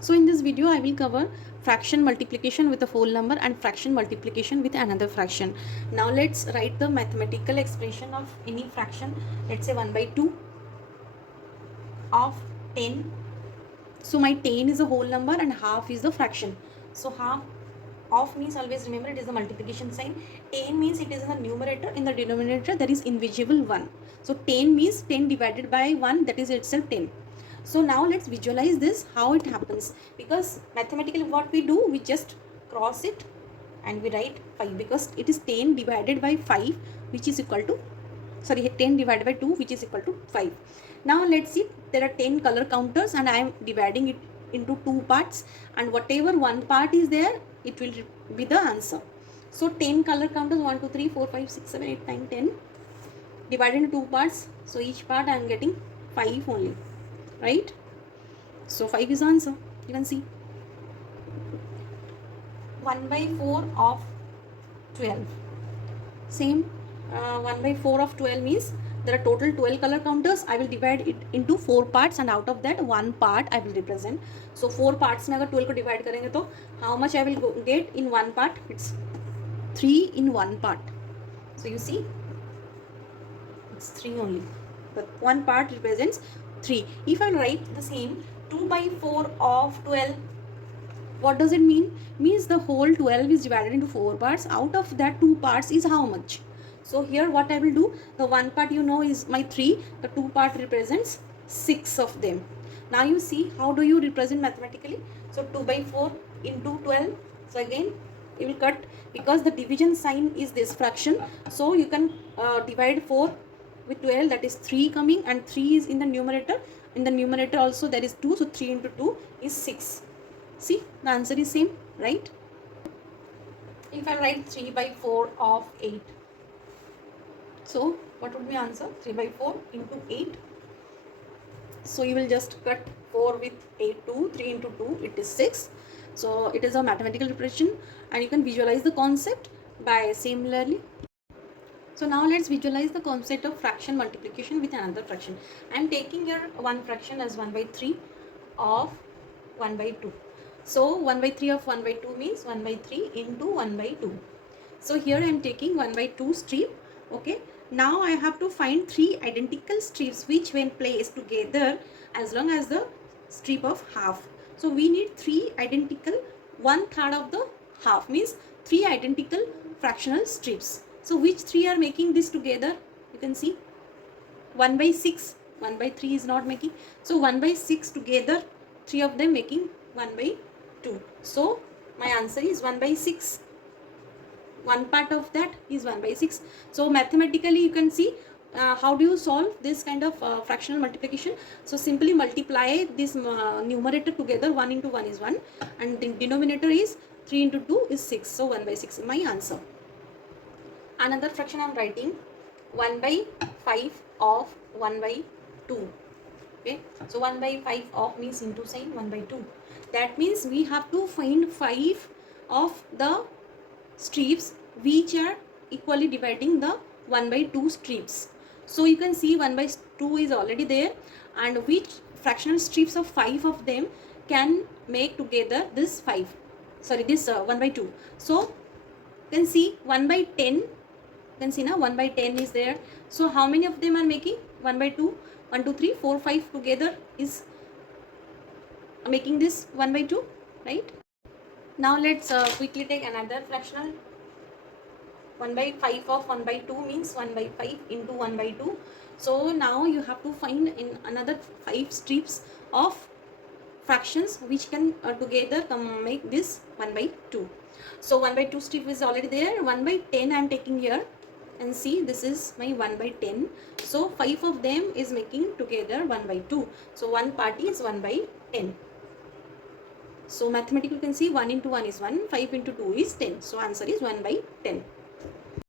So in this video I will cover fraction multiplication with a whole number and fraction multiplication with another fraction. Now let's write the mathematical expression of any fraction. Let's say 1 by 2 of 10. So my 10 is a whole number and half is the fraction. So half of means, always remember, it is the multiplication sign. 10 means it is in the numerator, in the denominator there is invisible 1. So 10 means 10 divided by 1, that is itself 10. So now let's visualize this, how it happens, because mathematically what we do, we just cross it and we write 5, because it is 10 divided by 5 which is equal to, sorry, 10 divided by 2 which is equal to 5. Now let's see, there are 10 color counters and I am dividing it into two parts, and whatever one part is there, it will be the answer. So 10 color counters, 1 2 3 4 5 6 7 8 9 10, divided into two parts, so each part I am getting 5 only, right? So 5 is the answer. You can see 1 by 4 of 12, same. 1 by 4 of 12 means there are total 12 color counters. I will divide it into 4 parts and out of that one part I will represent. So 4 parts में अगर 12 को divide करेंगे तो how much I will get in one part? It's 3 in one part. So you see, it's 3 only, but one part represents 3. If I write the same 2 by 4 of 12, what does it mean? Means the whole 12 is divided into 4 parts. Out of that 2 parts is how much? So here what I will do, the one part you know is my 3, the 2 part represents 6 of them. Now you see, how do you represent mathematically? So 2 by 4 into 12. So again you will cut, because the division sign is this fraction. So you can divide 4 with 12, that is 3 coming, and 3 is in the numerator. In the numerator also there is 2, so 3 into 2 is 6. See, the answer is same, right? If I write 3 by 4 of 8, so what would be answer? 3 by 4 into 8. So you will just cut 4 with 8, 2, 3 into 2, it is 6. So it is a mathematical representation, and you can visualize the concept by similarly. So now let's visualize the concept of fraction multiplication with another fraction. I am taking here one fraction as 1 by 3 of 1 by 2. So 1 by 3 of 1 by 2 means 1 by 3 into 1 by 2. So here I am taking 1 by 2 strip. Okay. Now I have to find 3 identical strips which when placed together as long as the strip of half. So we need 3 identical 1/3 of the half, means 3 identical fractional strips. So which 3 are making this together? You can see 1 by 6, 1 by 3 is not making. So 1 by 6 together, 3 of them making 1 by 2. So my answer is 1 by 6. One part of that is 1 by 6. So mathematically you can see how do you solve this kind of fractional multiplication. So simply multiply this numerator together. 1 into 1 is 1 and the denominator is 3 into 2 is 6. So 1 by 6 is my answer. Another fraction I am writing 1 by 5 of 1 by 2. Okay, so 1 by 5 of means into sign 1 by 2. That means we have to find 5 of the strips which are equally dividing the 1 by 2 strips. So you can see 1 by 2 is already there, and which fractional strips of 5 of them can make together this 5, sorry, this 1 by 2. So you can see 1 by 10, you can see now 1 by 10 is there. So how many of them are making 1 by 2? 1 2 3 4 5 together is making this 1 by 2, right? Now let's quickly take another fractional. 1 by 5 of 1 by 2 means 1 by 5 into 1 by 2. So now you have to find in another 5 strips of fractions which can together make this 1 by 2. So 1 by 2 strip is already there. 1 by 10 I am taking here, and see this is my 1 by 10. So 5 of them is making together 1 by 2. So one party is 1 by 10. So mathematically you can see 1 into 1 is 1, 5 into 2 is 10. So answer is 1 by 10.